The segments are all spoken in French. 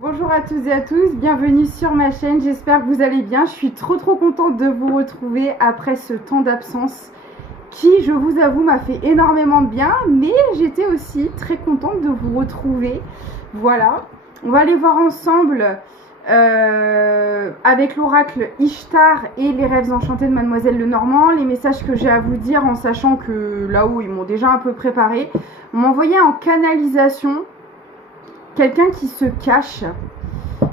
Bonjour à tous et à tous, bienvenue sur ma chaîne, j'espère que vous allez bien. Je suis trop contente de vous retrouver après ce temps d'absence qui, je vous avoue, m'a fait énormément de bien, mais j'étais aussi très contente de vous retrouver. Voilà, on va aller voir ensemble avec l'oracle Ishtar et les rêves enchantés de Mademoiselle Lenormand, les messages que j'ai à vous dire, en sachant que là-haut ils m'ont déjà un peu préparé. On m'a envoyé en canalisation quelqu'un qui se cache.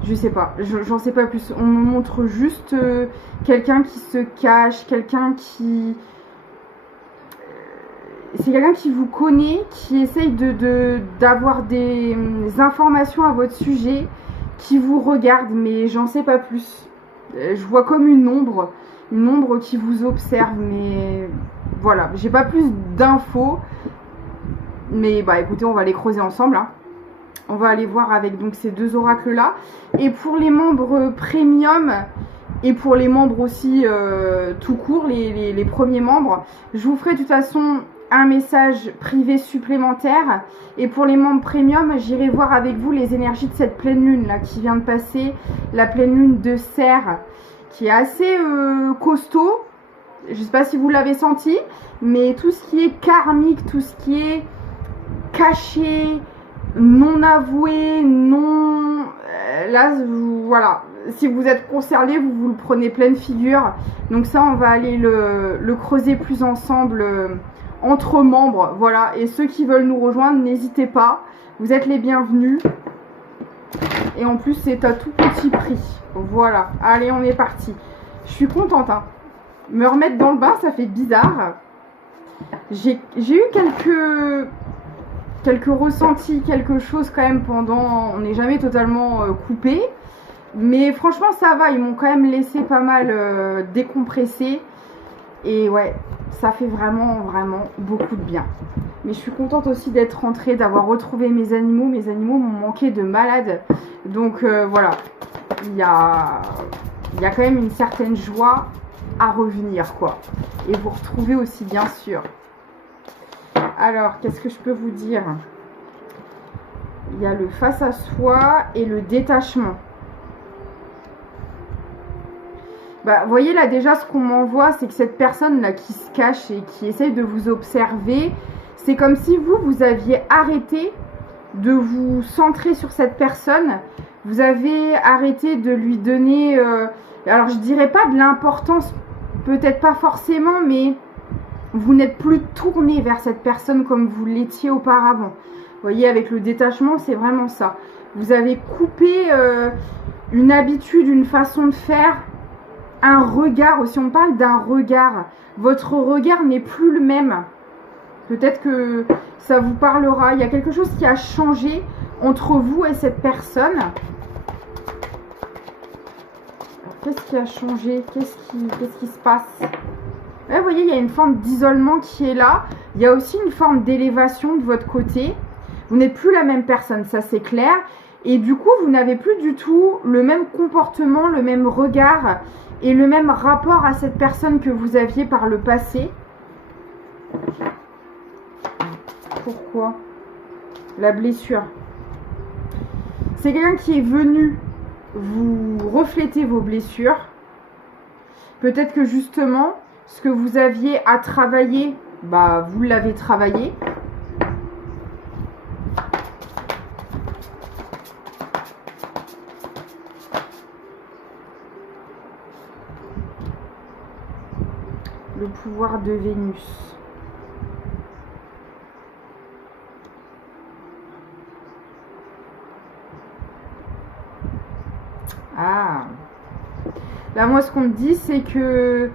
Je sais pas, j'en sais pas plus. On me montre juste quelqu'un qui se cache, quelqu'un qui... C'est quelqu'un qui vous connaît, qui essaye d'avoir des informations à votre sujet, qui vous regarde, mais j'en sais pas plus. Je vois comme une ombre qui vous observe, mais voilà, j'ai pas plus d'infos. Mais bah écoutez, on va les creuser ensemble, hein. On va aller voir avec donc ces deux oracles là. Et pour les membres premium et pour les membres aussi tout court, les premiers membres, je vous ferai de toute façon un message privé supplémentaire. Et pour les membres premium, j'irai voir avec vous les énergies de cette pleine lune là qui vient de passer, la pleine lune de Cerf, qui est assez costaud. Je sais pas si vous l'avez senti, mais tout ce qui est karmique, tout ce qui est caché, non avoué, non... là, voilà. Si vous êtes concerné, vous le prenez pleine figure. Donc ça, on va aller le creuser plus ensemble entre membres. Voilà. Et ceux qui veulent nous rejoindre, n'hésitez pas. Vous êtes les bienvenus. Et en plus, c'est à tout petit prix. Voilà. Allez, on est parti. Je suis contente, hein. Me remettre dans le bain, ça fait bizarre. J'ai eu quelques ressentis, quelque chose quand même pendant... On n'est jamais totalement coupé. Mais franchement, ça va. Ils m'ont quand même laissé pas mal décompresser. Et ouais, ça fait vraiment beaucoup de bien. Mais je suis contente aussi d'être rentrée, d'avoir retrouvé mes animaux. Mes animaux m'ont manqué de malade. Donc voilà. Il y a quand même une certaine joie à revenir, quoi. Et vous retrouver aussi, bien sûr. Alors, qu'est-ce que je peux vous dire? Il y a le face à soi et le détachement. Bah, vous voyez là déjà ce qu'on m'envoie, c'est que cette personne là qui se cache et qui essaye de vous observer, c'est comme si vous aviez arrêté de vous centrer sur cette personne. Vous avez arrêté de lui donner, alors je dirais pas de l'importance, peut-être pas forcément, mais vous n'êtes plus tourné vers cette personne comme vous l'étiez auparavant. Vous voyez, avec le détachement, c'est vraiment ça. Vous avez coupé une habitude, une façon de faire, un regard aussi. On parle d'un regard. Votre regard n'est plus le même. Peut-être que ça vous parlera. Il y a quelque chose qui a changé entre vous et cette personne. Qu'est-ce qui a changé? Qu'est-ce qui se passe? Ouais, vous voyez, il y a une forme d'isolement qui est là. Il y a aussi une forme d'élévation de votre côté. Vous n'êtes plus la même personne, ça c'est clair. Et du coup, vous n'avez plus du tout le même comportement, le même regard et le même rapport à cette personne que vous aviez par le passé. Pourquoi? La blessure. C'est quelqu'un qui est venu vous refléter vos blessures. Peut-être que justement, ce que vous aviez à travailler, bah vous l'avez travaillé. Le pouvoir de Vénus. Ah. Là, moi, ce qu'on me dit, c'est que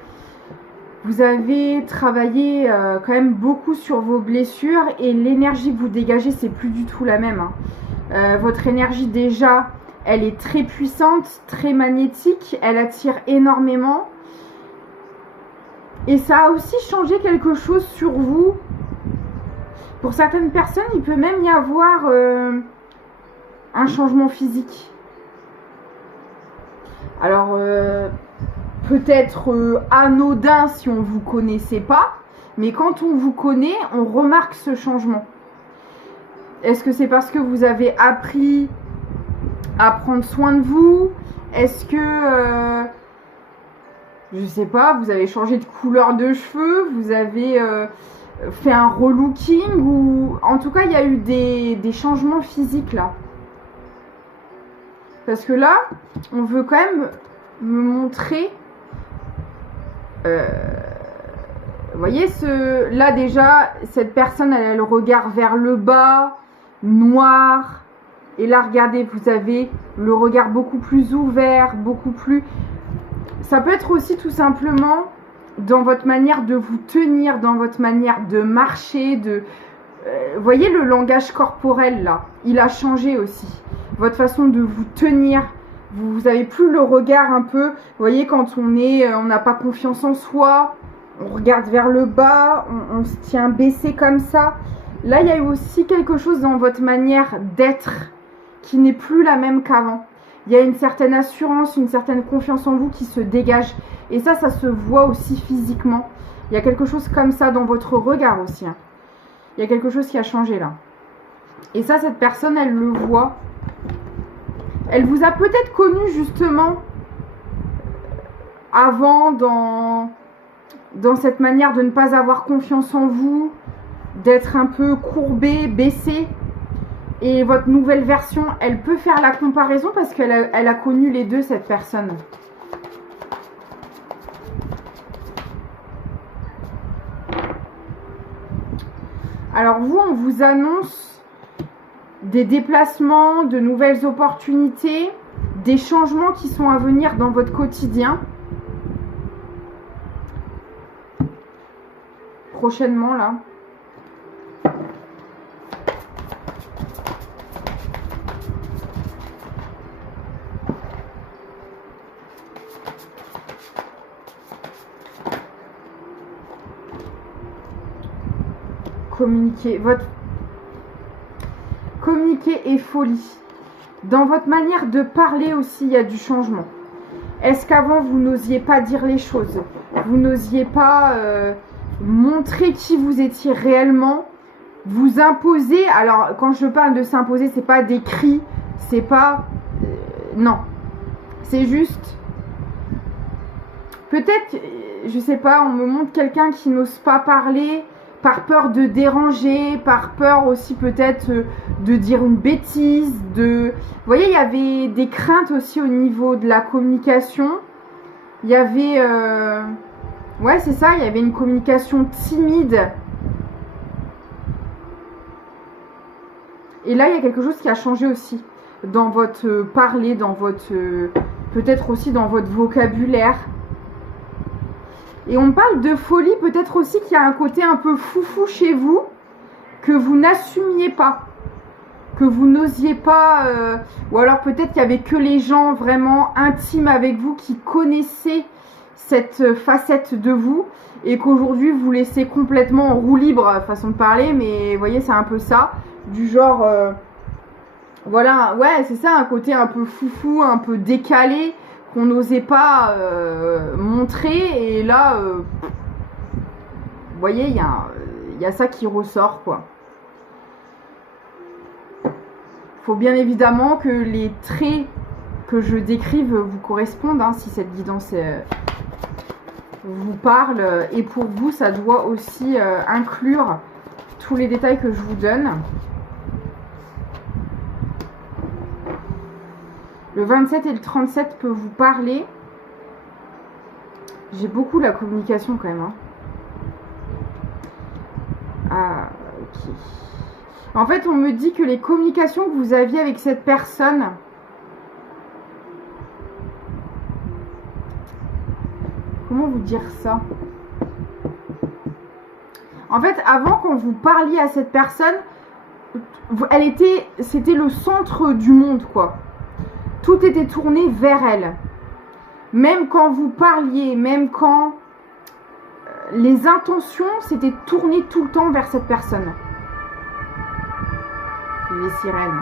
vous avez travaillé quand même beaucoup sur vos blessures et l'énergie que vous dégagez, c'est plus du tout la même, hein. Votre énergie, déjà, elle est très puissante, très magnétique, elle attire énormément. Et ça a aussi changé quelque chose sur vous. Pour certaines personnes, il peut même y avoir un changement physique. Alors, peut-être anodin si on ne vous connaissait pas, mais quand on vous connaît, on remarque ce changement. Est-ce que c'est parce que vous avez appris à prendre soin de vous? Est-ce que, je sais pas, vous avez changé de couleur de cheveux? Vous avez fait un relooking? Ou en tout cas, il y a eu des changements physiques là. Parce que là, on veut quand même me montrer... vous voyez, là déjà, cette personne, elle a le regard vers le bas, noir. Et là, regardez, vous avez le regard beaucoup plus ouvert, beaucoup plus... Ça peut être aussi tout simplement dans votre manière de vous tenir, dans votre manière de marcher, vous voyez le langage corporel là, il a changé aussi. Votre façon de vous tenir, vous n'avez plus le regard un peu, vous voyez quand on n'a pas confiance en soi, on regarde vers le bas, on se tient baissé comme ça. Là, il y a eu aussi quelque chose dans votre manière d'être qui n'est plus la même qu'avant. Il y a une certaine assurance, une certaine confiance en vous qui se dégage. Et ça se voit aussi physiquement. Il y a quelque chose comme ça dans votre regard aussi. Hein. Il y a quelque chose qui a changé là. Et ça, cette personne, elle le voit. Elle vous a peut-être connu justement avant dans cette manière de ne pas avoir confiance en vous, d'être un peu courbé, baissé. Et votre nouvelle version, elle peut faire la comparaison parce qu'elle a connu les deux, cette personne. Alors vous, on vous annonce des déplacements, de nouvelles opportunités, des changements qui sont à venir dans votre quotidien. Prochainement, là. Communiquer et folie. Dans votre manière de parler aussi, il y a du changement. Est-ce qu'avant, vous n'osiez pas dire les choses? Vous n'osiez pas montrer qui vous étiez réellement? Vous imposer. Alors, quand je parle de s'imposer, c'est pas des cris. C'est pas... non. C'est juste... Peut-être, je sais pas, on me montre quelqu'un qui n'ose pas parler... par peur de déranger, par peur aussi peut-être de dire une bêtise, Vous voyez, il y avait des craintes aussi au niveau de la communication. Il y avait... ouais, c'est ça, il y avait une communication timide. Et là, il y a quelque chose qui a changé aussi dans votre parler, dans votre... peut-être aussi dans votre vocabulaire. Et on parle de folie, peut-être aussi qu'il y a un côté un peu foufou chez vous, que vous n'assumiez pas, que vous n'osiez pas, ou alors peut-être qu'il n'y avait que les gens vraiment intimes avec vous qui connaissaient cette facette de vous, et qu'aujourd'hui vous laissez complètement en roue libre, façon de parler, mais vous voyez, c'est un peu ça, du genre, voilà, ouais, c'est ça, un côté un peu foufou, un peu décalé, qu'on n'osait pas montrer, et là, vous voyez, il y a ça qui ressort, quoi. Il faut bien évidemment que les traits que je décrive vous correspondent, hein, si cette guidance vous parle, et pour vous, ça doit aussi inclure tous les détails que je vous donne. Le 27 et le 37 peut vous parler. J'ai beaucoup la communication quand même. Hein. Ah, ok. En fait, on me dit que les communications que vous aviez avec cette personne... Comment vous dire ça? En fait, avant, quand vous parliez à cette personne, c'était le centre du monde, quoi. Tout était tourné vers elle. Même quand vous parliez, même quand les intentions s'étaient tournées tout le temps vers cette personne. Les sirènes.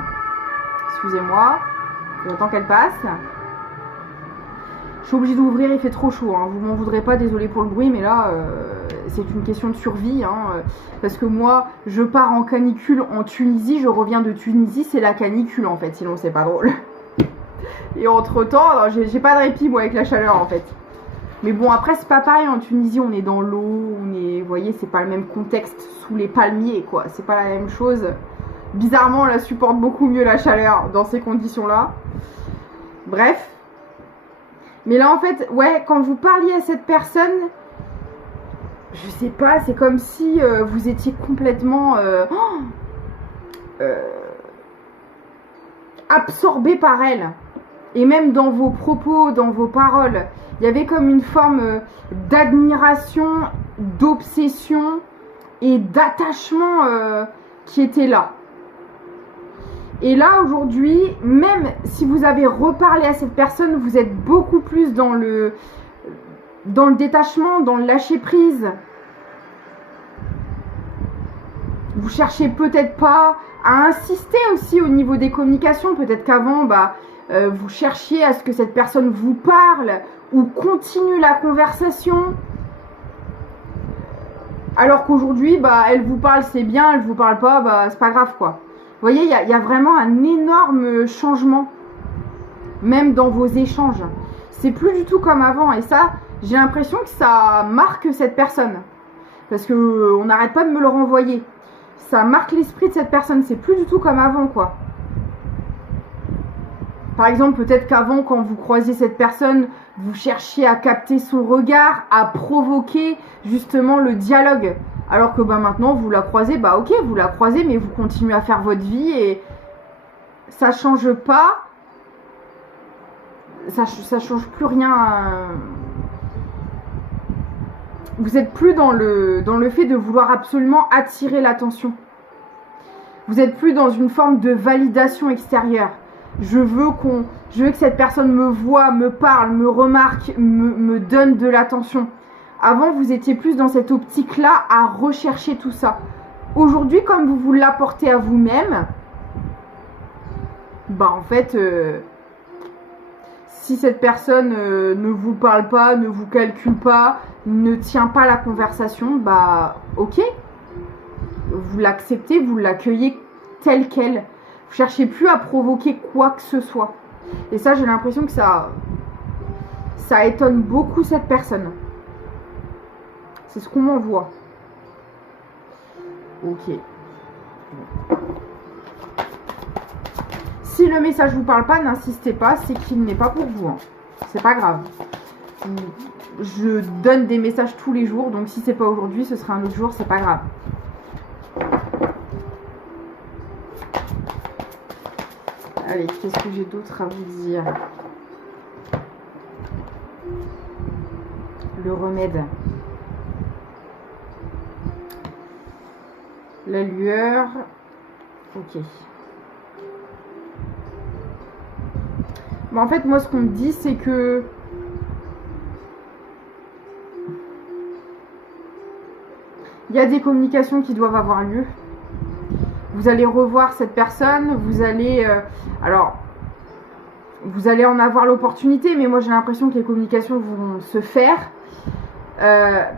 Excusez-moi. J'attends qu'elle passe. Je suis obligée d'ouvrir, il fait trop chaud. Hein. Vous m'en voudrez pas, désolé pour le bruit, mais là, c'est une question de survie. Hein, parce que moi, je pars en canicule en Tunisie, je reviens de Tunisie, c'est la canicule en fait, sinon c'est pas drôle. Et entre-temps, j'ai pas de répit, moi, avec la chaleur, en fait. Mais bon, après, c'est pas pareil. En Tunisie, on est dans l'eau, vous voyez, c'est pas le même contexte sous les palmiers, quoi. C'est pas la même chose. Bizarrement, on la supporte beaucoup mieux, la chaleur, dans ces conditions-là. Bref. Mais là, en fait, ouais, quand vous parliez à cette personne, je sais pas, c'est comme si vous étiez complètement absorbé par elle. Et même dans vos propos, dans vos paroles, il y avait comme une forme d'admiration, d'obsession et d'attachement qui était là. Et là, aujourd'hui, même si vous avez reparlé à cette personne, vous êtes beaucoup plus dans le détachement, dans le lâcher prise. Vous cherchez peut-être pas à insister aussi au niveau des communications. Peut-être qu'avant, vous cherchiez à ce que cette personne vous parle ou continue la conversation. Alors qu'aujourd'hui, elle vous parle, c'est bien, elle vous parle pas, c'est pas grave, quoi. Vous voyez, il y a vraiment un énorme changement, même dans vos échanges. C'est plus du tout comme avant. Et ça, j'ai l'impression que ça marque cette personne. Parce que on n'arrête pas de me le renvoyer. Ça marque l'esprit de cette personne. C'est plus du tout comme avant, quoi. Par exemple, peut-être qu'avant, quand vous croisiez cette personne, vous cherchiez à capter son regard, à provoquer justement le dialogue. Alors que maintenant, vous la croisez, ok, vous la croisez, mais vous continuez à faire votre vie et ça change pas. Ça change plus rien. Vous êtes plus dans le fait de vouloir absolument attirer l'attention. Vous êtes plus dans une forme de validation extérieure. Je veux que cette personne me voie, me parle, me remarque, me donne de l'attention. Avant, vous étiez plus dans cette optique-là à rechercher tout ça. Aujourd'hui, comme vous l'apportez à vous-même, en fait, si cette personne ne vous parle pas, ne vous calcule pas, ne tient pas la conversation, ok. Vous l'acceptez, vous l'accueillez telle qu'elle. Vous cherchez plus à provoquer quoi que ce soit. Et ça, j'ai l'impression que ça étonne beaucoup cette personne. C'est ce qu'on m'envoie. Ok. Si le message vous parle pas, n'insistez pas, c'est qu'il n'est pas pour vous. C'est pas grave. Je donne des messages tous les jours, donc si c'est pas aujourd'hui, ce sera un autre jour, c'est pas grave. Allez, qu'est-ce que j'ai d'autre à vous dire? Le remède. La lueur. Ok. En fait, moi, ce qu'on me dit, c'est que il y a des communications qui doivent avoir lieu. Vous allez revoir cette personne, vous allez vous allez en avoir l'opportunité, mais moi j'ai l'impression que les communications vont se faire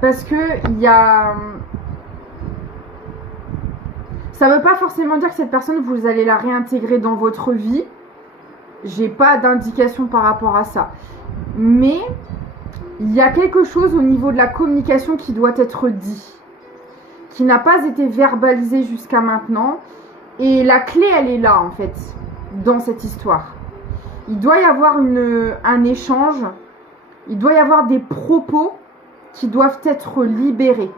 parce que il y a... Ça veut pas forcément dire que cette personne, vous allez la réintégrer dans votre vie. J'ai pas d'indication par rapport à ça. Mais il y a quelque chose au niveau de la communication qui doit être dit, qui n'a pas été verbalisé jusqu'à maintenant. Et la clé, elle est là, en fait, dans cette histoire. Il doit y avoir un échange, il doit y avoir des propos qui doivent être libérés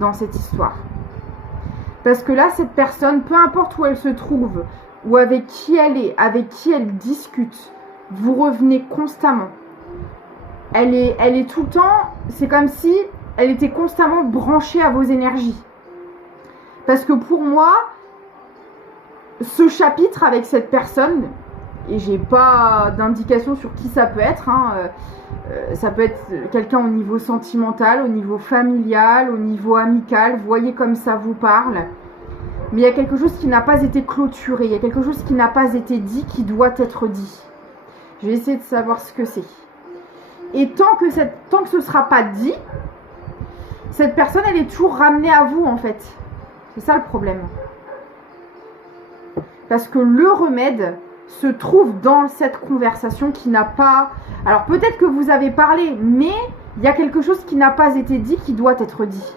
dans cette histoire. Parce que là, cette personne, peu importe où elle se trouve, ou avec qui elle est, avec qui elle discute, vous revenez constamment. Elle est tout le temps, c'est comme si elle était constamment branchée à vos énergies. Parce que pour moi, ce chapitre avec cette personne, et j'ai pas d'indication sur qui ça peut être, ça peut être quelqu'un au niveau sentimental, au niveau familial, au niveau amical, voyez comme ça vous parle. Mais il y a quelque chose qui n'a pas été clôturé, il y a quelque chose qui n'a pas été dit, qui doit être dit. Je vais essayer de savoir ce que c'est. Et tant que ce ne sera pas dit, cette personne, elle est toujours ramenée à vous, en fait. C'est ça le problème. Parce que le remède se trouve dans cette conversation qui n'a pas... Alors peut-être que vous avez parlé, mais il y a quelque chose qui n'a pas été dit, qui doit être dit.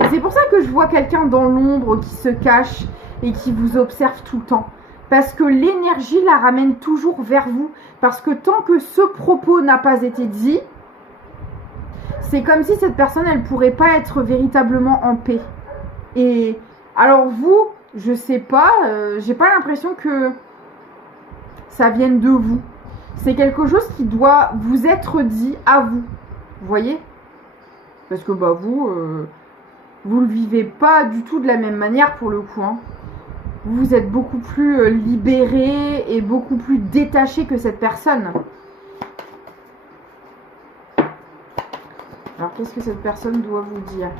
Et c'est pour ça que je vois quelqu'un dans l'ombre qui se cache et qui vous observe tout le temps. Parce que l'énergie la ramène toujours vers vous. Parce que tant que ce propos n'a pas été dit, c'est comme si cette personne, elle ne pourrait pas être véritablement en paix. Et alors vous, je sais pas, j'ai pas l'impression que ça vienne de vous. C'est quelque chose qui doit vous être dit à vous. Vous voyez? Parce que bah vous le vivez pas du tout de la même manière pour le coup. Hein. Vous êtes beaucoup plus libéré et beaucoup plus détaché que cette personne. Alors qu'est-ce que cette personne doit vous dire?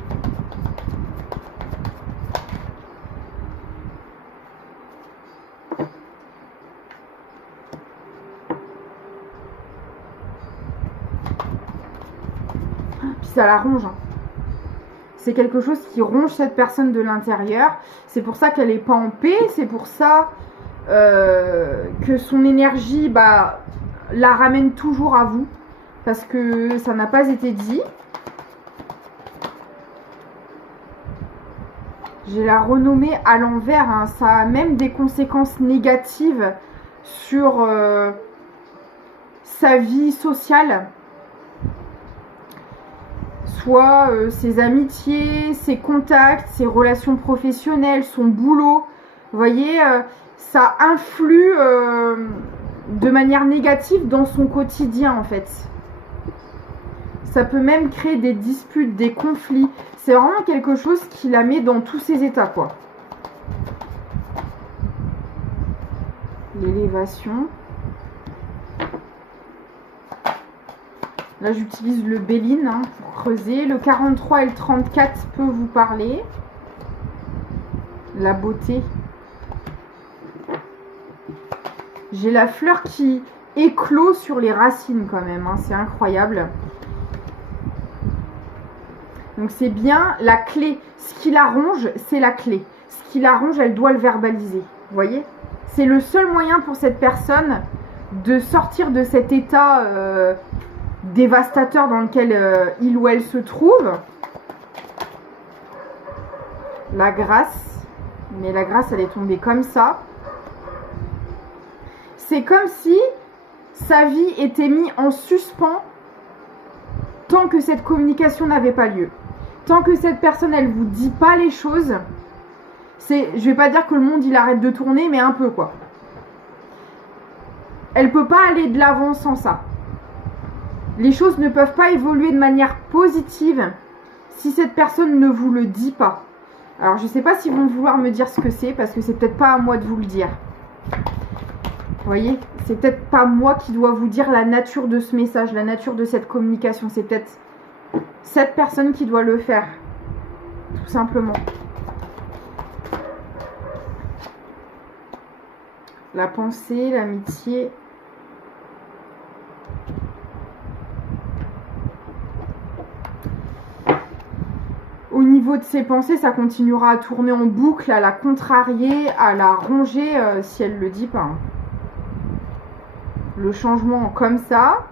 Puis ça la ronge. Hein. C'est quelque chose qui ronge cette personne de l'intérieur. C'est pour ça qu'elle n'est pas en paix. C'est pour ça que son énergie la ramène toujours à vous. Parce que ça n'a pas été dit. J'ai la renommée à l'envers. Hein. Ça a même des conséquences négatives sur sa vie sociale. Soit ses amitiés, ses contacts, ses relations professionnelles, son boulot. Vous voyez, ça influe de manière négative dans son quotidien en fait. Ça peut même créer des disputes, des conflits. C'est vraiment quelque chose qui la met dans tous ses états, quoi. L'élévation. Là, j'utilise le Béline hein, pour creuser. Le 43 et le 34 peut vous parler. La beauté. J'ai la fleur qui éclot sur les racines quand même. Hein, c'est incroyable. Donc c'est bien la clé. Ce qui la ronge, c'est la clé. Ce qui la ronge, elle doit le verbaliser. Vous voyez? C'est le seul moyen pour cette personne de sortir de cet état dévastateur dans lequel il ou elle se trouve. La grâce. Mais la grâce, elle est tombée comme ça. C'est comme si sa vie était mise en suspens tant que cette communication n'avait pas lieu. Tant que cette personne, elle vous dit pas les choses, je vais pas dire que le monde, il arrête de tourner, mais un peu, quoi. Elle peut pas aller de l'avant sans ça. Les choses ne peuvent pas évoluer de manière positive si cette personne ne vous le dit pas. Alors, je sais pas s'ils vont vouloir me dire ce que c'est, parce que c'est peut-être pas à moi de vous le dire. Vous voyez, c'est peut-être pas moi qui dois vous dire la nature de ce message, la nature de cette communication. C'est peut-être cette personne qui doit le faire, tout simplement. La pensée, l'amitié. Au niveau de ses pensées, ça continuera à tourner en boucle, à la contrarier, à la ronger si elle ne le dit pas. Hein. Le changement comme ça.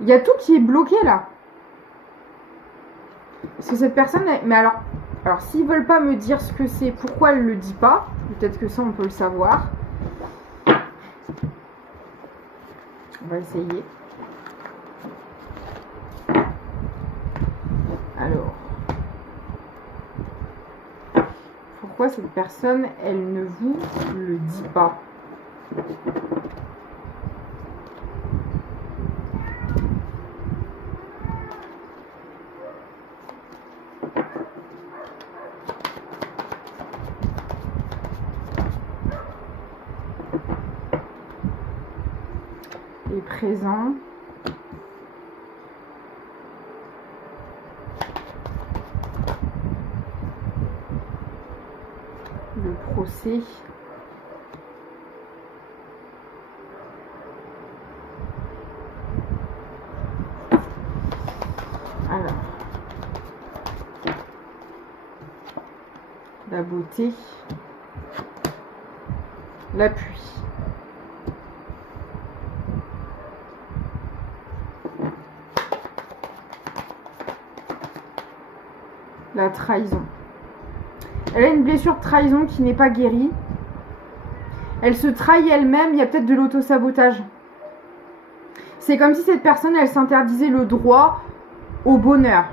Il y a tout qui est bloqué là. Parce que cette personne... Mais alors s'ils veulent pas me dire ce que c'est, pourquoi elle le dit pas, peut-être que ça on peut le savoir. On va essayer. Alors. Pourquoi cette personne, elle ne vous le dit pas? Et présent. Le procès. Alors. La beauté. L'appui. La trahison. Elle a une blessure de trahison qui n'est pas guérie. Elle se trahit elle-même. Il y a peut-être de l'autosabotage. C'est comme si cette personne, elle s'interdisait le droit au bonheur,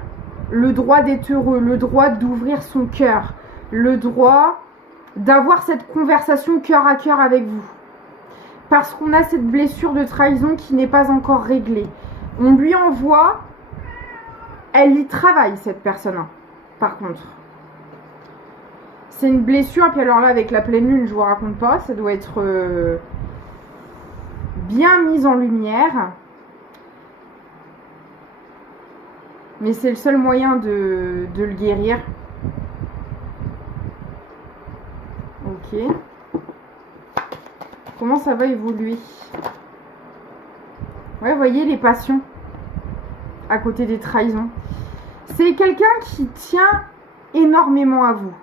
le droit d'être heureux, le droit d'ouvrir son cœur, le droit d'avoir cette conversation cœur à cœur avec vous. Parce qu'on a cette blessure de trahison qui n'est pas encore réglée. On lui envoie, elle y travaille, cette personne-là, par contre. C'est une blessure, puis alors là, avec la pleine lune, je vous raconte pas, ça doit être bien mis en lumière. Mais c'est le seul moyen de le guérir. Ok. Comment ça va évoluer? Ouais, vous voyez les passions à côté des trahisons. C'est quelqu'un qui tient énormément à vous,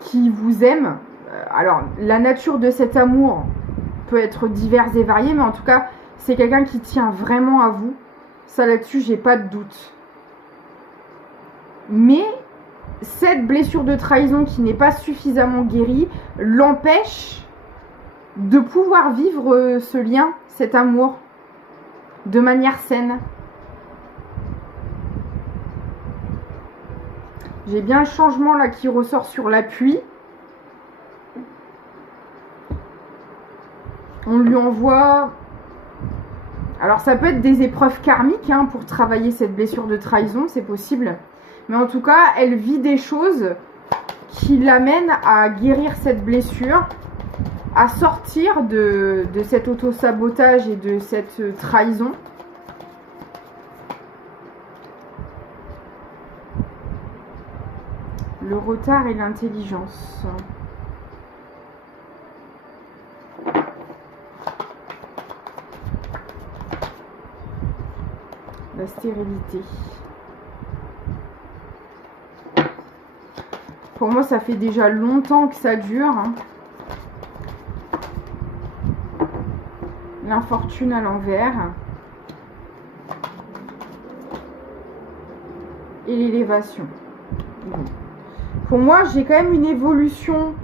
qui vous aime. Alors, la nature de cet amour peut être diverse et variée, mais en tout cas, c'est quelqu'un qui tient vraiment à vous. Ça, là-dessus, j'ai pas de doute. Mais cette blessure de trahison qui n'est pas suffisamment guérie l'empêche de pouvoir vivre ce lien, cet amour, de manière saine. J'ai bien le changement là qui ressort sur l'appui. On lui envoie... Alors ça peut être des épreuves karmiques hein, pour travailler cette blessure de trahison, c'est possible. Mais en tout cas, elle vit des choses qui l'amènent à guérir cette blessure, à sortir de cet autosabotage et de cette trahison. Le retard et l'intelligence. La stérilité. Pour moi, ça fait déjà longtemps que ça dure. Hein. L'infortune à l'envers. Et l'élévation. Pour moi, j'ai quand même une évolution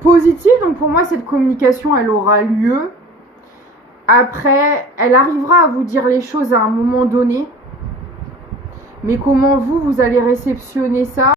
positive. Donc pour moi, cette communication, elle aura lieu. Après, elle arrivera à vous dire les choses à un moment donné. Mais comment vous allez réceptionner ça ?